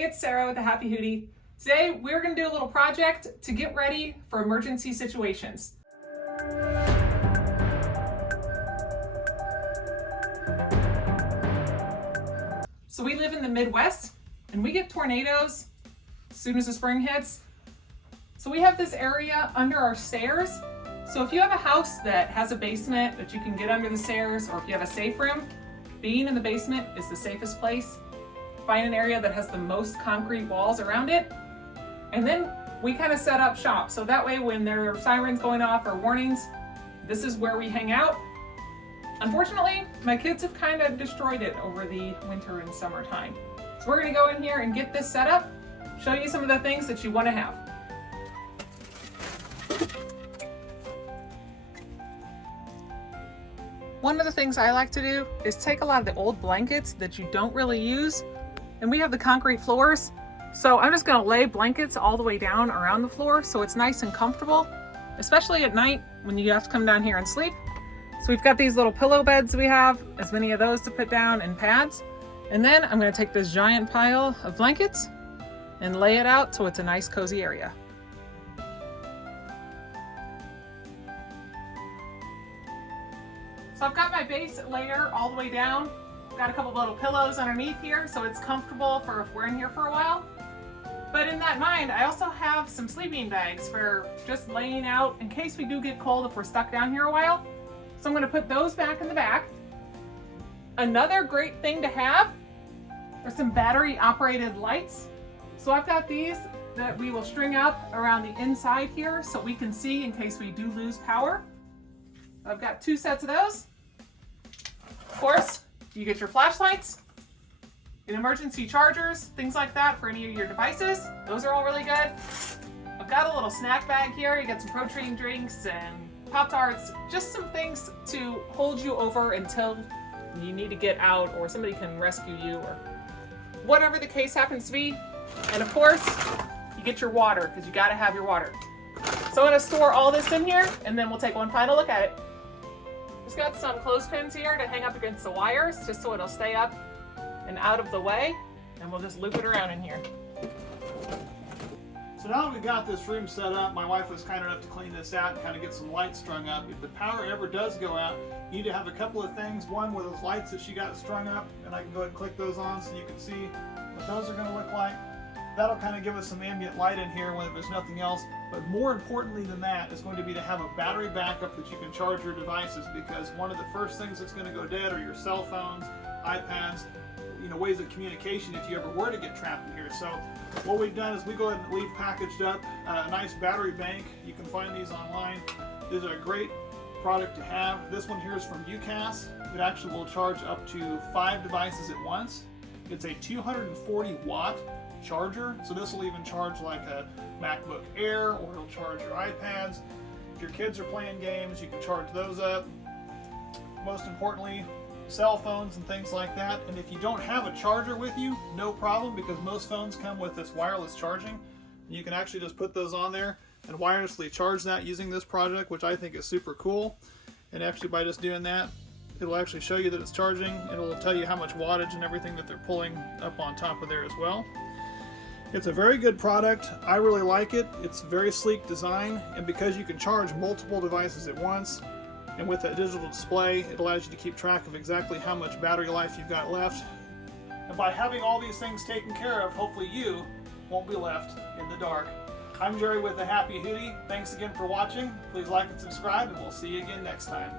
Hey, it's Sarah with the Happy Hootie. Today, we're going to do a little project to get ready for emergency situations. So we live in the Midwest, and we get tornadoes as soon as the spring hits. So we have this area under our stairs. So if you have a house that has a basement that you can get under the stairs, or if you have a safe room, being in the basement is the safest place. Find an area that has the most concrete walls around it, and then we kind of set up shop. So that way when there are sirens going off or warnings, this is where we hang out. Unfortunately, my kids have kind of destroyed it over the winter and summertime. So we're gonna go in here and get this set up, show you some of the things that you wanna have. One of the things I like to do is take a lot of the old blankets that you don't really use, and we have the concrete floors. So I'm just gonna lay blankets all the way down around the floor so it's nice and comfortable, especially at night when you have to come down here and sleep. So we've got these little pillow beds we have, as many of those to put down, and pads. And then I'm gonna take this giant pile of blankets and lay it out so it's a nice cozy area. So I've got my base layer all the way down. Got a couple little pillows underneath here so it's comfortable for if we're in here for a while. But in that mind, I also have some sleeping bags for just laying out in case we do get cold if we're stuck down here a while. So I'm gonna put those back in the back. Another great thing to have are some battery operated lights. So I've got these that we will string up around the inside here so we can see in case we do lose power. I've got 2 sets of those. Of course, you get your flashlights, and emergency chargers, things like that for any of your devices. Those are all really good. I've got a little snack bag here. You get some protein drinks and Pop-Tarts, just some things to hold you over until you need to get out or somebody can rescue you or whatever the case happens to be. And of course, you get your water because you got to have your water. So I'm going to store all this in here and then we'll take one final look at it. Just got some clothespins here to hang up against the wires just so it'll stay up and out of the way, and we'll just loop it around in here. So now that we've got this room set up, my wife was kind enough to clean this out and kind of get some lights strung up. If the power ever does go out, you need to have a couple of things. One with those lights that she got strung up, and I can go ahead and click those on so you can see what those are going to look like. That'll kind of give us some ambient light in here when there's nothing else. But more importantly than that is going to be to have a battery backup that you can charge your devices, because one of the first things that's going to go dead are your cell phones, iPads, ways of communication if you ever were to get trapped in here. So what we've done is we go ahead and leave packaged up a nice battery bank. You can find these online. These are a great product to have. This one here is from UCAS. It actually will charge up to 5 devices at once. It's a 240 watt charger, so this will even charge like a MacBook Air, or it'll charge your iPads. If your kids are playing games, you can charge those up. Most importantly, cell phones and things like that. And if you don't have a charger with you, no problem, because most phones come with this wireless charging. You can actually just put those on there and wirelessly charge that using this project, which I think is super cool. And actually by just doing that, it'll actually show you that it's charging. It'll tell you how much wattage and everything that they're pulling up on top of there as well. It's a very good product. I really like it. It's very sleek design, and because you can charge multiple devices at once, and with that digital display, it allows you to keep track of exactly how much battery life you've got left. And by having all these things taken care of, hopefully you won't be left in the dark. I'm Jerry with the Happy Hootie. Thanks again for watching. Please like and subscribe, and we'll see you again next time.